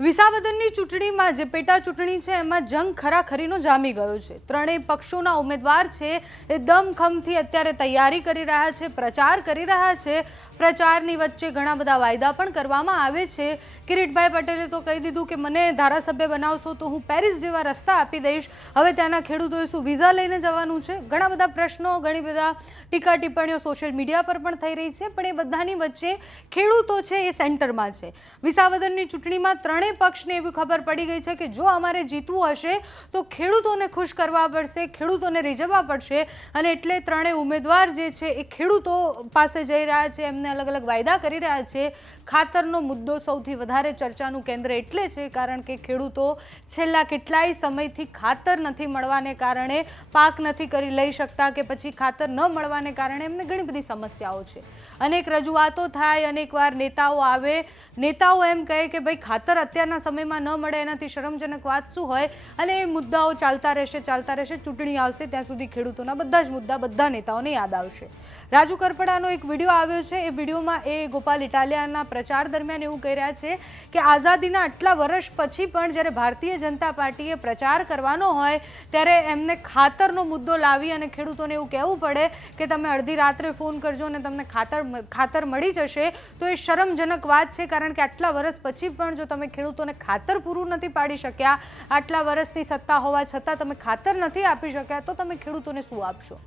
વિસાવદરની ચૂંટણીમાં જે પેટા ચૂંટણી છે એમાં જંગ ખરાખરીનો જામી ગયો છે। ત્રણેય પક્ષોના ઉમેદવાર છે એ દમખમથી અત્યારે તૈયારી કરી રહ્યા છે, પ્રચાર કરી રહ્યા છે। પ્રચારની વચ્ચે ઘણા બધા વાયદા પણ કરવામાં આવે છે। કિરીટભાઈ પટેલે તો કહી દીધું કે મને ધારાસભ્ય બનાવશો તો હું પેરિસ જેવા રસ્તા આપી દઈશ। હવે ત્યાંના ખેડૂતોએ શું વિઝા લઈને જવાનું છે? ઘણા બધા પ્રશ્નો, ઘણી બધા ટીકા ટિપ્પણીઓ સોશિયલ મીડિયા પર પણ થઈ રહી છે, પણ એ બધાની વચ્ચે ખેડૂતો છે એ સેન્ટરમાં છે। વિસાવદરની ચૂંટણીમાં ત્રણેય પક્ષને એવી ખબર પડી ગઈ છે કે જો અમારે જીતવું હશે તો ખેડૂતોને ખુશ કરવા પડશે, ખેડૂતોને રીઝવવા પડશે, અને એટલે ત્રણેય ઉમેદવાર જે છે એ ખેડૂતો પાસે જઈ રહ્યા છે, એમને અલગ અલગ વાયદા કરી રહ્યા છે। ખાતરનો મુદ્દો સૌથી વધારે ચર્ચાનું કેન્દ્ર એટલે છે કારણ કે ખેડૂતો છેલ્લા કેટલાય સમયથી ખાતર નથી મળવાને કારણે પાક નથી કરી લઈ શકતા કે પછી ખાતર ન મળવાને કારણે એમને ઘણી બધી સમસ્યાઓ છે। અનેક રજૂઆતો થાય, અનેકવાર નેતાઓ આવે, નેતાઓ એમ કહે કે ભાઈ ખાતર અત્યારના સમયમાં ન મળે એનાથી શરમજનક વાત શું હોય, અને એ મુદ્દાઓ ચાલતા રહેશે। ચૂંટણી આવશે ત્યાં સુધી ખેડૂતોના બધા જ મુદ્દા બધા નેતાઓને યાદ આવશે। રાજુ કરપડાનો એક વિડીયો આવ્યો છે, એ વિડીયોમાં એ ગોપાલ ઇટાલિયાના પ્રચાર દરમિયાન એવું કહી રહ્યા છે કે આઝાદીના આટલા વર્ષ પછી પણ જ્યારે ભારતીય જનતા પાર્ટીએ પ્રચાર કરવાનો હોય ત્યારે એમને ખાતરનો મુદ્દો લાવી અને ખેડૂતોને એવું કહેવું પડે કે તમે અડધી રાત્રે ફોન કરજો અને તમને ખાતર મળી જશે, તો એ શરમજનક વાત છે। કારણ કે આટલા વર્ષ પછી પણ જો તમે ખેડૂતોને ખાતર પૂરું નથી પાડી શક્યા, આટલા વર્ષની સત્તા હોવા છતાં તમે ખાતર નથી આપી શક્યા, તો તમે ખેડૂતોને શું આપશો?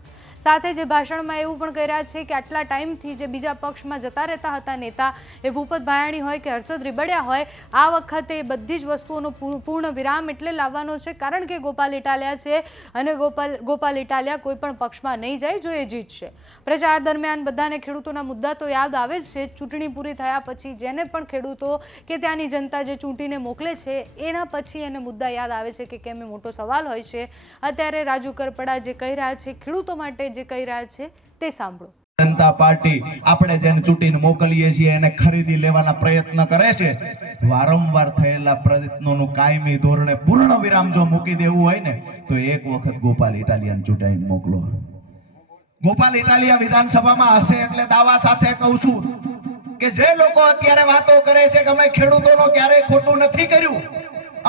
સાથે જે ભાષણમાં એવું પણ કહી રહ્યા છે કે આટલા ટાઈમથી જે બીજા પક્ષમાં જતા રહેતા હતા નેતા, એ ભૂપત ભાયાણી હોય કે હર્ષદ રીબડિયા હોય, આ વખતે બધી જ વસ્તુઓનો પૂર્ણ વિરામ એટલે લાવવાનો છે કારણ કે ગોપાલ ઇટાલિયા છે અને ગોપાલ ઇટાલિયા કોઈ પણ પક્ષમાં નહીં જાય જો એ જીતશે। પ્રચાર દરમિયાન બધાને ખેડૂતોના મુદ્દા તો યાદ આવે જ છે। ચૂંટણી પૂરી થયા પછી જેને પણ ખેડૂતો કે ત્યાંની જનતા જે ચૂંટીને મોકલે છે એના પછી એને મુદ્દા યાદ આવે છે કે કેમ, એ મોટો સવાલ હોય છે। અત્યારે રાજુ કરપડા જે કહી રહ્યા છે ખેડૂતો માટે જે કહી રહ્યા છે તે સાંભળો। જનતા પાર્ટી આપણે જેને ચૂંટીને મોકલીએ છીએ એને ખરીદી લેવાના પ્રયત્ન કરે છે। વારંવાર થયેલા પ્રયત્નોનું કાયમી ધોરણે પૂર્ણ વિરામ જો મૂકી દેવું હોય ને તો એક વખત ગોપાલ ઇટાલિયાને ચૂંટાઈને મોકલો। ગોપાલ ઇટાલિયા વિધાનસભામાં હશે એટલે દાવા સાથે કહું છું કે જે લોકો અત્યારે વાતો કરે છે કે અમે ખેડૂતોનો ક્યારેય ખોટું નથી કર્યું,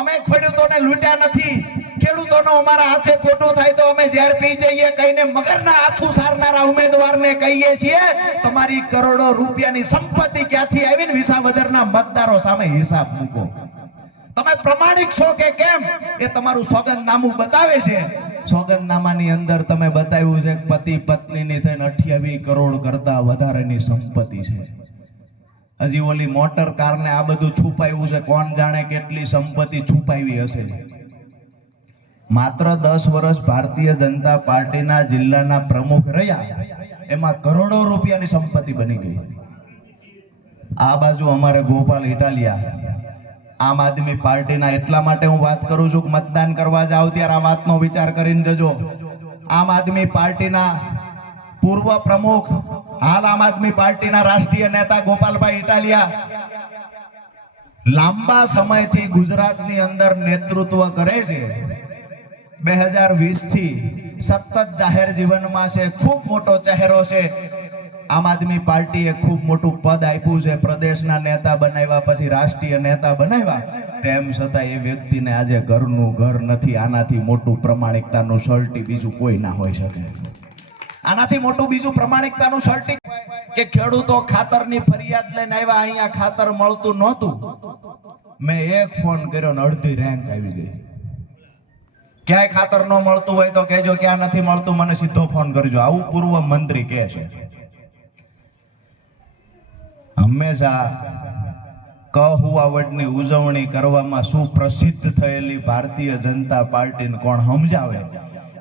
અમે ખેડૂતોને લૂંટ્યા નથી, ખેડૂતોનો અમારા હાથે ખોટું થાય તો અમે ઝેર પી જઈએ કહીને મગરના આછું સારનારા ઉમેદવારને કહીએ છીએ તમારી કરોડો રૂપિયાની સંપત્તિ ક્યાંથી આવીને વિસાવદરના મતદારો સામે હિસાબ મૂકો। તમે પ્રમાણિક છો કે કેમ એ તમારું સોગંદનામું બતાવે છે। સોગંદનામાની અંદર તમે બતાવ્યું છે કે પતિ પત્નીની થઈને 28 કરોડ કરતા વધારેની સંપત્તિ છે। હજી ઓલી મોટર કાર ને આ બધું છુપાયું છે, કોણ જાણે કેટલી સંપત્તિ છુપાવી હશે। માત્ર 10 વર્ષ ભારતીય જનતા પાર્ટીના જિલ્લાના પ્રમુખ રહ્યા, એમાં કરોડો રૂપિયાની સંપત્તિ બની ગઈ। આ બાજુ અમારે ગોપાલ ઇટાલિયા આમ આદમી પાર્ટીના, એટલા માટે હું વાત કરું છું કે મતદાન કરવા જાવ ત્યારે આ વાતનો વિચાર કરીને જજો। આમ આદમી પાર્ટીના પૂર્વ પ્રમુખ, હાલ આમ આદમી પાર્ટીના રાષ્ટ્રીય નેતા ગોપાલભાઈ ઇટાલિયા લાંબા સમયથી ગુજરાતની અંદર નેતૃત્વ કરે છે। 2020 થી સતત જાહેર જીવનમાં છે, ખૂબ મોટો ચહેરો છે। આમ આદમી પાર્ટીએ ખૂબ મોટું પદ આપ્યું છે, પ્રદેશના નેતા બનાવ્યા, પછી રાષ્ટ્રીય નેતા બનાવ્યા, તેમ છતાં એ વ્યક્તિને આજે ઘરનું ઘર નથી। આનાથી મોટું પ્રમાણિકતાનું સર્ટિફિકેટ બીજું કોઈ ના હોઈ શકે। આનાથી મોટું બીજું પ્રમાણિકતાનું સર્ટિફિકેટ કે ખેડૂતો ખાતરની ફરિયાદ લઈને આવ્યા, અહીંયા ખાતર મળતું નહોતું, મેં એક ફોન કર્યો ને અડધી રેન્ક આવી ગઈ। ક્યાંય ખાતર ન મળતું હોય તો કહેજો, ક્યાં નથી મળતું મને સીધો ફોન કરજો, આવું પૂર્વ મંત્રી કહે છે। હંમેશા કહુઆવડની ઉજવણી કરવામાં સુપ્રસિદ્ધ થયેલી ભારતીય જનતા પાર્ટીને કોણ સમજાવે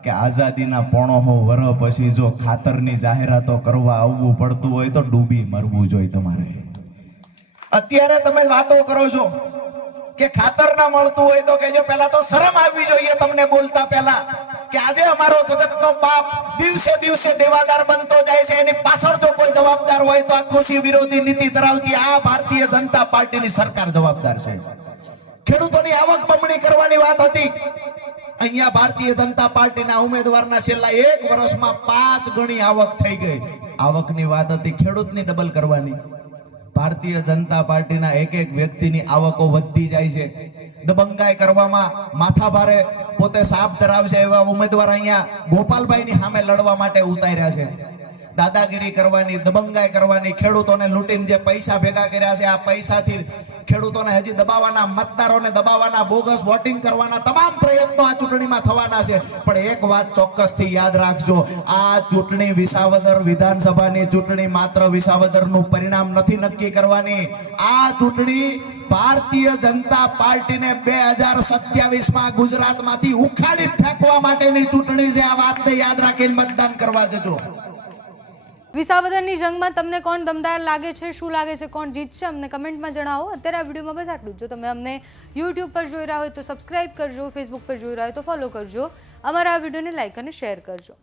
કે આઝાદીના 95 વર્ષ પછી જો ખાતરની જાહેરાતો કરવા આવવું પડતું હોય તો ડૂબી મરવું જોઈએ તમારે। અત્યારે તમે વાતો કરો છો કે ખાતર ના મળતું હોય તો કહેજો, પહેલા તો શરમ આવવી જોઈએ તમને બોલતા પહેલા કે આજે અમારો જગતનો બાપ દિવસે દિવસે દેવાદાર બનતો જાય છે, એની પાછળ જો કોઈ જવાબદાર હોય તો આ કૃષિ વિરોધી નીતિ ધરાવતી આ ભારતીય જનતા પાર્ટીની સરકાર જવાબદાર છે। ખેડૂતોની આવક બમણી કરવાની વાત હતી, અહીંયા ભારતીય જનતા પાર્ટીના ઉમેદવારના છેલ્લા 1 વર્ષમાં 5 ગણી આવક થઈ ગઈ। આવકની વાત હતી, ખેડૂતની ડબલ કરવાની। ભારતીય જનતા પાર્ટીના એક એક વ્યક્તિની આવકો વધતી જાય છે. દબંગાઈ કરવામાં માથાભારે પોતે સાપ ધરાવશે એવા ઉમેદવાર અહીંયા ગોપાલભાઈની સામે લડવા માટે ઉતાર્યા છે. દાદાગીરી કરવાની, દબંગાઈ કરવાની, ખેડૂતોને લૂંટીને જે પૈસા ભેગા કર્યા છે, આ પૈસાથી ખેડૂતોને હજી દબાવવાના, મતદારોને દબાવવાના, બોગસ વોટિંગ કરવાના તમામ પ્રયત્નો આ ચૂંટણીમાં થવાના છે. પણ એક વાત ચોક્કસથી યાદ રાખજો, આ ચૂંટણી વિસાવદર વિધાનસભાની ચૂંટણી માત્ર વિસાવદરનું પરિણામ નથી નક્કી કરવાની. આ ચૂંટણી ભારતીય જનતા પાર્ટીને 2027માં ગુજરાતમાંથી ઉખાડી ફેંકવા માટેની ચૂંટણી છે. આ વાતને યાદ રાખીને મતદાન કરવા જજો. વિસાવદરની જંગમાં તમને કોણ દમદાર લાગે છે, શું લાગે છે, કોણ જીતશે, અમને કમેન્ટમાં જણાવો. અત્યારે આ વિડીયોમાં બસ આટલું જ. જો તમે અમને યુટ્યુબ પર જોઈ રહ્યા હોય તો સબસ્ક્રાઇબ કરજો, ફેસબુક પર જોઈ રહ્યા હોય તો ફોલો કરજો, અમારા આ વિડીયોને લાઇક અને શેર કરજો.